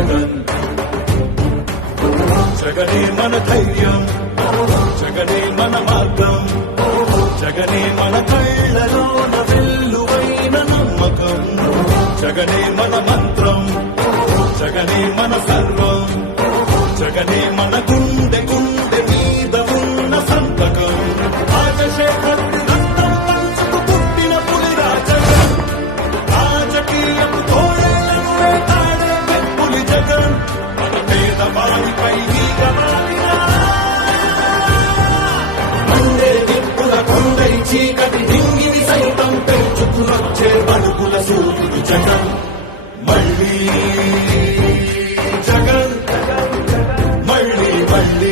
జగన్ జగనే మన ధైర్యం జగనే మన మార్గం జగనే మన కళ్ళలోన వెల్లువైన నమ్మకం జగనే మన మంత్రం జగనే మన సర్వం జగనే మన గుండె గుండె మీద ఉన్న సంతకం రాజశేఖర్ రక్తం పంచుకు పుట్టిన పులిరా జగన్ రాజకీయపు తోడేళ్లను వేటాడే వెప్పులి జగన్ మన పేదవాడిపై ఈగ వాలిన మండే నిప్పుల కొండై చీకటి డింగిని సైతం పెంచుకునొచ్చే బడుగుల సూర్యుడు జగన్ మళ్ళీ జగన్ మళ్ళీ